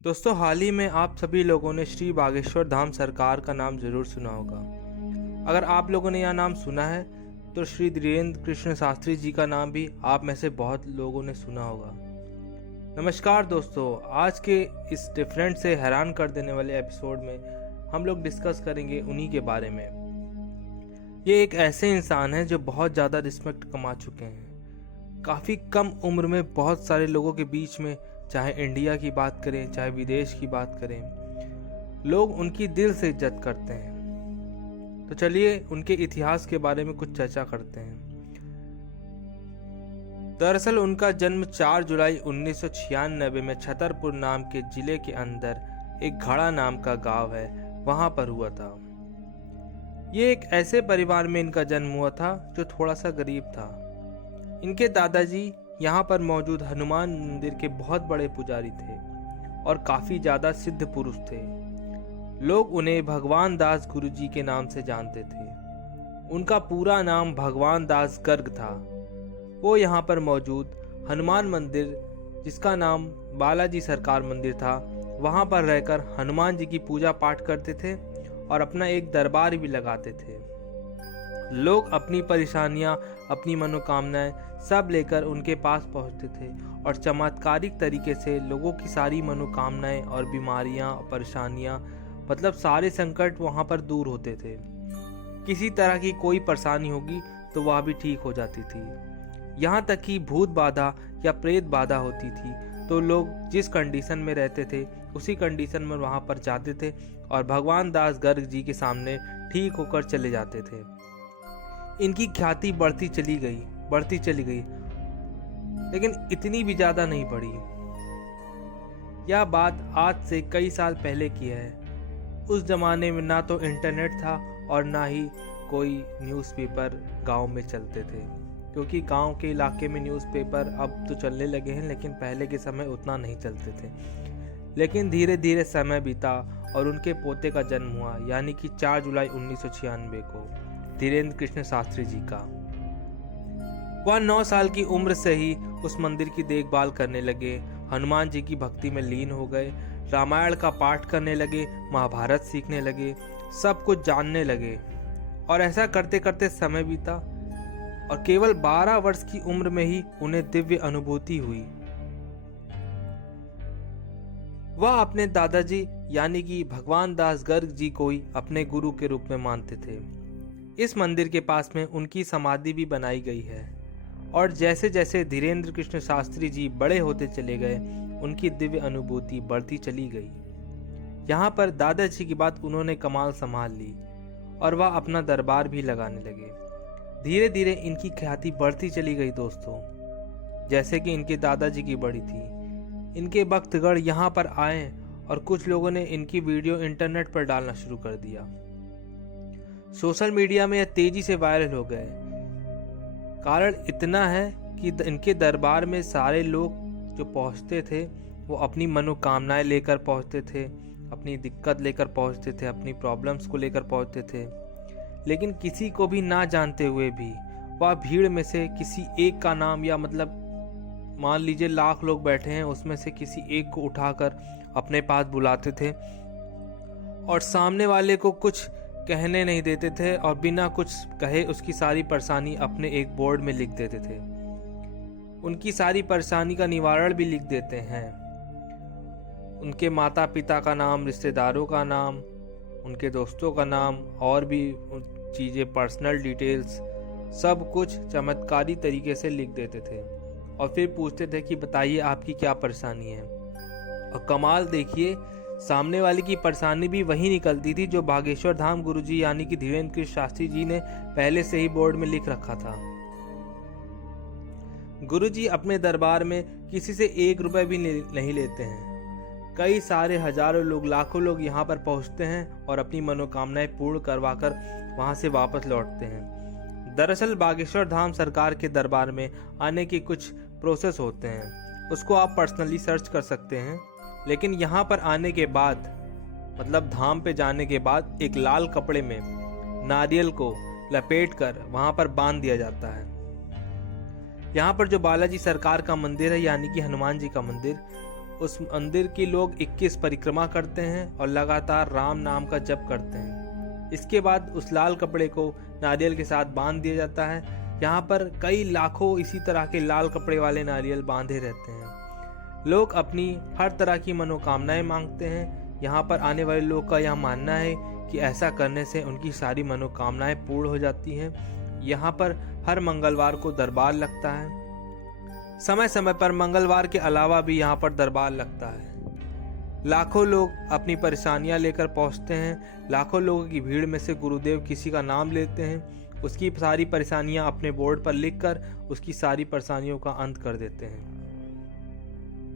दोस्तों, हाल ही में आप सभी लोगों ने श्री बागेश्वर धाम सरकार का नाम जरूर सुना होगा। अगर आप लोगों ने यह नाम सुना है तो श्री धीरेन्द्र कृष्ण शास्त्री जी का नाम भी आप में से बहुत लोगों ने सुना होगा। नमस्कार दोस्तों, आज के इस डिफरेंट से हैरान कर देने वाले एपिसोड में हम लोग डिस्कस करेंगे उन्हीं के बारे में। ये एक ऐसे इंसान हैं जो बहुत ज़्यादा रिस्पेक्ट कमा चुके हैं। काफ़ी कम उम्र में बहुत सारे लोगों के बीच में, चाहे इंडिया की बात करें चाहे विदेश की बात करें, लोग उनकी दिल से इज्जत करते हैं। तो चलिए उनके इतिहास के बारे में कुछ चर्चा करते हैं। दरअसल उनका जन्म 4 जुलाई 1996 में छतरपुर नाम के जिले के अंदर एक घड़ा नाम का गांव है, वहां पर हुआ था। ये एक ऐसे परिवार में इनका जन्म हुआ था जो थोड़ा सा गरीब था। इनके दादाजी यहाँ पर मौजूद हनुमान मंदिर के बहुत बड़े पुजारी थे और काफी ज्यादा सिद्ध पुरुष थे। लोग उन्हें भगवान दास गुरुजी के नाम से जानते थे। उनका पूरा नाम भगवान दास गर्ग था। वो यहाँ पर मौजूद हनुमान मंदिर, जिसका नाम बालाजी सरकार मंदिर था, वहाँ पर रहकर हनुमान जी की पूजा पाठ करते थे और अपना एक दरबार भी लगाते थे। लोग अपनी परेशानियां, अपनी मनोकामनाएं सब लेकर उनके पास पहुंचते थे और चमत्कारिक तरीके से लोगों की सारी मनोकामनाएं और बीमारियां, परेशानियां, मतलब सारे संकट वहां पर दूर होते थे। किसी तरह की कोई परेशानी होगी तो वह भी ठीक हो जाती थी। यहाँ तक कि भूत बाधा या प्रेत बाधा होती थी तो लोग जिस कंडीशन में रहते थे उसी कंडीशन में वहां पर जाते थे और भगवान दास गर्ग जी के सामने ठीक होकर चले जाते थे। इनकी ख्याति बढ़ती चली गई, लेकिन इतनी भी ज्यादा नहीं बढ़ी। यह बात आज से कई साल पहले की है। उस जमाने में ना तो इंटरनेट था और ना ही कोई न्यूज़पेपर गांव में चलते थे, क्योंकि गांव के इलाके में न्यूज़पेपर अब तो चलने लगे हैं, लेकिन पहले के समय उतना नहीं चलते थे। लेकिन धीरे धीरे समय बीता और उनके पोते का जन्म हुआ, यानी कि 4 जुलाई 1996 को धीरेन्द्र कृष्ण शास्त्री जी का। वह 9 साल की उम्र से ही उस मंदिर की देखभाल करने लगे, हनुमान जी की भक्ति में लीन हो गए, रामायण का पाठ करने लगे, महाभारत सीखने लगे, सब कुछ जानने लगे। और ऐसा करते करते समय बीता और केवल 12 वर्ष की उम्र में ही उन्हें दिव्य अनुभूति हुई। वह अपने दादाजी यानी कि भगवान दास गर्ग जी को ही अपने गुरु के रूप में मानते थे। इस मंदिर के पास में उनकी समाधि भी बनाई गई है और जैसे जैसे धीरेन्द्र कृष्ण शास्त्री जी बड़े होते चले गए, उनकी दिव्य अनुभूति बढ़ती चली गई। यहाँ पर दादाजी की बात उन्होंने कमाल संभाल ली और वह अपना दरबार भी लगाने लगे। धीरे धीरे इनकी ख्याति बढ़ती चली गई दोस्तों, जैसे कि इनके दादाजी की बढ़ी थी। इनके भक्तगण यहाँ पर आए और कुछ लोगों ने इनकी वीडियो इंटरनेट पर डालना शुरू कर दिया। सोशल मीडिया में यह तेजी से वायरल हो गए। कारण इतना है कि इनके दरबार में सारे लोग जो पहुंचते थे वो अपनी मनोकामनाएं लेकर पहुंचते थे, अपनी दिक्कत लेकर पहुंचते थे, अपनी प्रॉब्लम्स को लेकर पहुंचते थे। लेकिन किसी को भी ना जानते हुए भी वह भीड़ में से किसी एक का नाम, या मतलब मान लीजिए लाख लोग बैठे हैं, उसमें से किसी एक को उठाकर अपने पास बुलाते थे और सामने वाले को कुछ कहने नहीं देते थे और बिना कुछ कहे उसकी सारी परेशानी अपने एक बोर्ड में लिख देते थे। उनकी सारी परेशानी का निवारण भी लिख देते हैं। उनके माता पिता का नाम, रिश्तेदारों का नाम, उनके दोस्तों का नाम और भी चीज़ें, पर्सनल डिटेल्स, सब कुछ चमत्कारी तरीके से लिख देते थे और फिर पूछते थे कि बताइए आपकी क्या परेशानी है। और कमाल देखिए, सामने वाले की परेशानी भी वही निकलती थी जो बागेश्वर धाम गुरुजी यानी कि धीरेन्द्र कृष्ण शास्त्री जी ने पहले से ही बोर्ड में लिख रखा था। गुरुजी अपने दरबार में किसी से 1 रुपए भी नहीं लेते हैं। कई सारे हजारों लोग, लाखों लोग यहाँ पर पहुँचते हैं और अपनी मनोकामनाएं पूर्ण करवाकर वहाँ से वापस लौटते हैं। दरअसल बागेश्वर धाम सरकार के दरबार में आने की कुछ प्रोसेस होते हैं, उसको आप पर्सनली सर्च कर सकते हैं। लेकिन यहाँ पर आने के बाद, मतलब धाम पे जाने के बाद, एक लाल कपड़े में नारियल को लपेटकर वहां पर बांध दिया जाता है। यहाँ पर जो बालाजी सरकार का मंदिर है यानी कि हनुमान जी का मंदिर, उस मंदिर की लोग 21 परिक्रमा करते हैं और लगातार राम नाम का जप करते हैं। इसके बाद उस लाल कपड़े को नारियल के साथ बांध दिया जाता है। यहाँ पर कई लाखों इसी तरह के लाल कपड़े वाले नारियल बांधे रहते हैं। लोग अपनी हर तरह की मनोकामनाएं मांगते हैं। यहाँ पर आने वाले लोग का यह मानना है कि ऐसा करने से उनकी सारी मनोकामनाएं पूर्ण हो जाती हैं। यहाँ पर हर मंगलवार को दरबार लगता है। समय समय पर मंगलवार के अलावा भी यहाँ पर दरबार लगता है। लाखों लोग अपनी परेशानियां लेकर पहुँचते हैं। लाखों लोगों की भीड़ में से गुरुदेव किसी का नाम लेते हैं, उसकी सारी परेशानियां अपने बोर्ड पर लिखकर उसकी सारी परेशानियों का अंत कर देते हैं।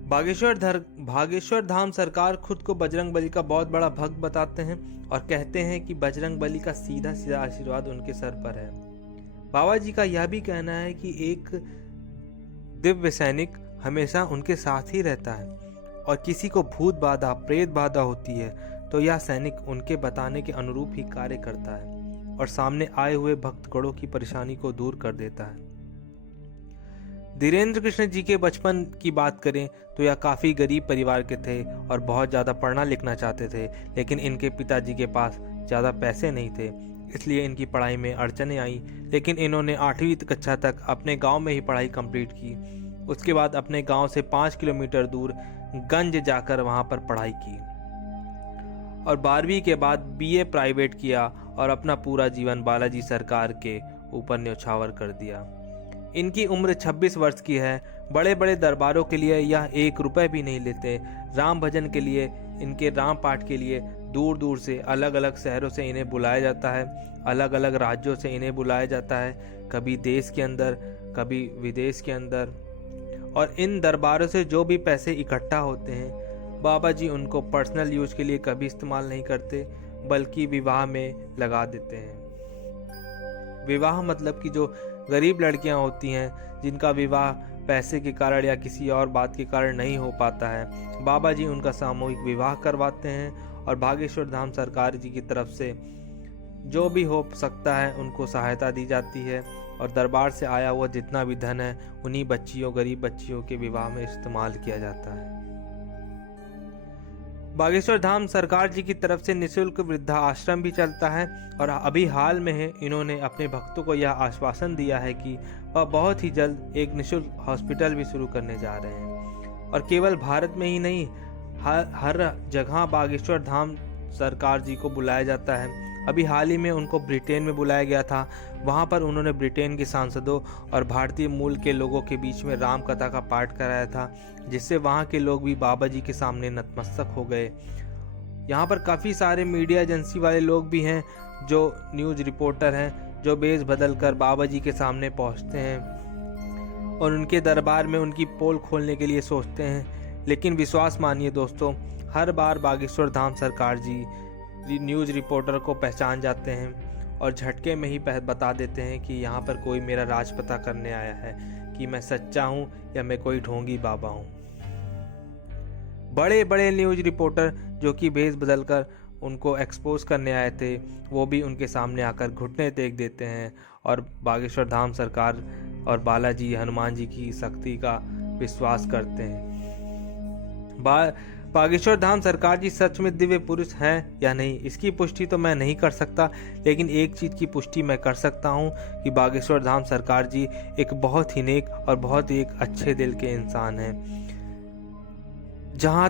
बागेश्वर धाम सरकार खुद को बजरंग बली का बहुत बड़ा भक्त बताते हैं और कहते हैं कि बजरंग बली का सीधा सीधा आशीर्वाद उनके सर पर है। बाबा जी का यह भी कहना है कि एक दिव्य सैनिक हमेशा उनके साथ ही रहता है और किसी को भूत बाधा प्रेत बाधा होती है तो यह सैनिक उनके बताने के अनुरूप ही कार्य करता है और सामने आए हुए भक्तगणों की परेशानी को दूर कर देता है। धीरेन्द्र कृष्ण जी के बचपन की बात करें तो यह काफ़ी गरीब परिवार के थे और बहुत ज़्यादा पढ़ना लिखना चाहते थे, लेकिन इनके पिताजी के पास ज़्यादा पैसे नहीं थे, इसलिए इनकी पढ़ाई में अड़चनें आई। लेकिन इन्होंने 8वीं कक्षा तक अपने गांव में ही पढ़ाई कंप्लीट की। उसके बाद अपने गांव से 5 किलोमीटर दूर गंज जाकर वहां पर पढ़ाई की और 12वीं के बाद BA प्राइवेट किया और अपना पूरा जीवन बालाजी सरकार के ऊपर न्यौछावर कर दिया। इनकी उम्र 26 वर्ष की है। बड़े बड़े दरबारों के लिए यह 1 रुपए भी नहीं लेते। राम भजन के लिए, इनके राम पाठ के लिए दूर दूर से अलग अलग शहरों से इन्हें बुलाया जाता है, अलग अलग राज्यों से इन्हें बुलाया जाता है, कभी देश के अंदर कभी विदेश के अंदर। और इन दरबारों से जो भी पैसे इकट्ठा होते हैं बाबा जी उनको पर्सनल यूज के लिए कभी इस्तेमाल नहीं करते, बल्कि विवाह में लगा देते हैं। विवाह मतलब कि जो गरीब लड़कियां होती हैं जिनका विवाह पैसे के कारण या किसी और बात के कारण नहीं हो पाता है, बाबा जी उनका सामूहिक विवाह करवाते हैं और बागेश्वर धाम सरकार जी की तरफ से जो भी हो सकता है उनको सहायता दी जाती है और दरबार से आया हुआ जितना भी धन है उन्हीं बच्चियों, गरीब बच्चियों के विवाह में इस्तेमाल किया जाता है। बागेश्वर धाम सरकार जी की तरफ से निःशुल्क वृद्धा आश्रम भी चलता है और अभी हाल में इन्होंने अपने भक्तों को यह आश्वासन दिया है कि वह बहुत ही जल्द एक निःशुल्क हॉस्पिटल भी शुरू करने जा रहे हैं। और केवल भारत में ही नहीं, हर जगह बागेश्वर धाम सरकार जी को बुलाया जाता है। अभी हाल ही में उनको ब्रिटेन में बुलाया गया था। वहाँ पर उन्होंने ब्रिटेन के सांसदों और भारतीय मूल के लोगों के बीच में राम कथा का पाठ कराया था, जिससे वहाँ के लोग भी बाबा जी के सामने नतमस्तक हो गए। यहाँ पर काफ़ी सारे मीडिया एजेंसी वाले लोग भी हैं जो न्यूज़ रिपोर्टर हैं, जो बेस बदल कर बाबा जी के सामने पहुँचते हैं और उनके दरबार में उनकी पोल खोलने के लिए सोचते हैं। लेकिन विश्वास मानिए दोस्तों, हर बार बागेश्वर धाम सरकार जी न्यूज़ रिपोर्टर को पहचान जाते हैं और झटके में ही बता देते हैं कि यहाँ पर कोई मेरा राज पता करने आया है कि मैं सच्चा हूँ या मैं कोई ढोंगी बाबा हूँ। बड़े बड़े न्यूज़ रिपोर्टर जो कि भेष बदलकर उनको एक्सपोज करने आए थे, वो भी उनके सामने आकर घुटने टेक देते हैं और बागेश्वर धाम सरकार और बालाजी हनुमान जी की शक्ति का विश्वास करते हैं। बागेश्वर धाम सरकार जी सच में दिव्य पुरुष हैं या नहीं, इसकी पुष्टि तो मैं नहीं कर सकता, लेकिन एक चीज़ की पुष्टि मैं कर सकता हूँ कि बागेश्वर धाम सरकार जी एक बहुत ही नेक और बहुत ही एक अच्छे दिल के इंसान हैं। जहाँ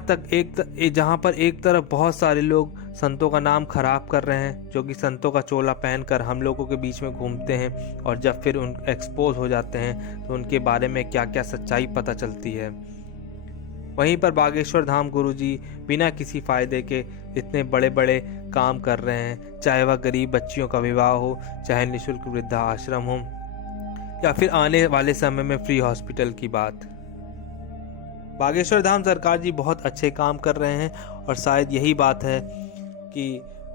पर एक तरफ बहुत सारे लोग संतों का नाम खराब कर रहे हैं, जो कि संतों का चोला पहनकर हम लोगों के बीच में घूमते हैं और जब फिर उन एक्सपोज हो जाते हैं तो उनके बारे में क्या क्या सच्चाई पता चलती है। वहीं पर बागेश्वर धाम गुरुजी बिना किसी फायदे के इतने बड़े बड़े काम कर रहे हैं, चाहे वह गरीब बच्चियों का विवाह हो, चाहे निःशुल्क वृद्धा आश्रम हो, या फिर आने वाले समय में फ्री हॉस्पिटल की बात। बागेश्वर धाम सरकार जी बहुत अच्छे काम कर रहे हैं और शायद यही बात है कि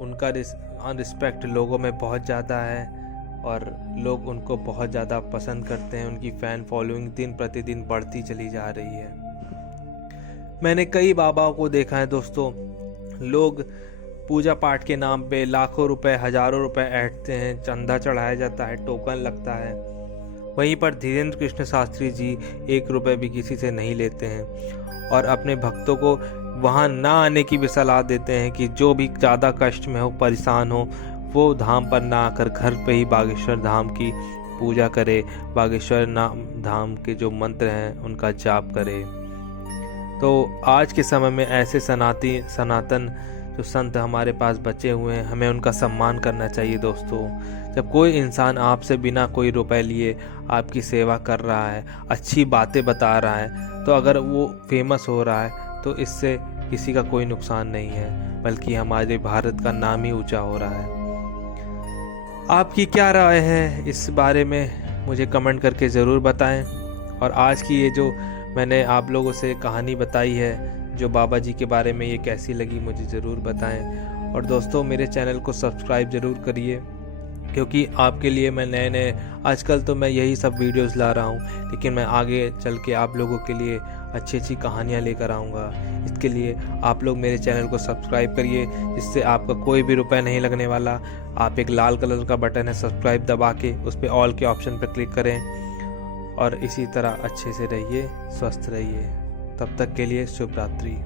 उनका रिस्पेक्ट लोगों में बहुत ज़्यादा है और लोग उनको बहुत ज़्यादा पसंद करते हैं। उनकी फ़ैन फॉलोइंग दिन प्रतिदिन बढ़ती चली जा रही है। मैंने कई बाबाओं को देखा है दोस्तों, लोग पूजा पाठ के नाम पे लाखों रुपए, हजारों रुपए ऐंठते हैं, चंदा चढ़ाया जाता है, टोकन लगता है वहीं पर धीरेन्द्र कृष्ण शास्त्री जी 1 रुपए भी किसी से नहीं लेते हैं और अपने भक्तों को वहाँ ना आने की भी सलाह देते हैं कि जो भी ज़्यादा कष्ट में हो, परेशान हो, वो धाम पर ना आकर घर पे ही बागेश्वर धाम की पूजा करे, बागेश्वर धाम के जो मंत्र हैं उनका जाप करे। तो आज के समय में ऐसे सनातन जो संत हमारे पास बचे हुए हैं, हमें उनका सम्मान करना चाहिए दोस्तों। जब कोई इंसान आपसे बिना कोई रुपए लिए आपकी सेवा कर रहा है, अच्छी बातें बता रहा है, तो अगर वो फेमस हो रहा है तो इससे किसी का कोई नुकसान नहीं है, बल्कि हमारे भारत का नाम ही ऊंचा हो रहा है। आपकी क्या राय है इस बारे में मुझे कमेंट करके ज़रूर बताएं। और आज की ये जो मैंने आप लोगों से कहानी बताई है जो बाबा जी के बारे में, ये कैसी लगी मुझे ज़रूर बताएं। और दोस्तों मेरे चैनल को सब्सक्राइब ज़रूर करिए, क्योंकि आपके लिए मैं नए आजकल तो मैं यही सब वीडियोस ला रहा हूँ, लेकिन मैं आगे चल के आप लोगों के लिए अच्छी कहानियाँ लेकर आऊँगा। इसके लिए आप लोग मेरे चैनल को सब्सक्राइब करिए, जिससे आपका कोई भी रुपए नहीं लगने वाला। आप एक लाल कलर का बटन है सब्सक्राइब दबा के उस पर ऑल के ऑप्शन पर क्लिक करें और इसी तरह अच्छे से रहिए, स्वस्थ रहिए। तब तक के लिए शुभ रात्रि।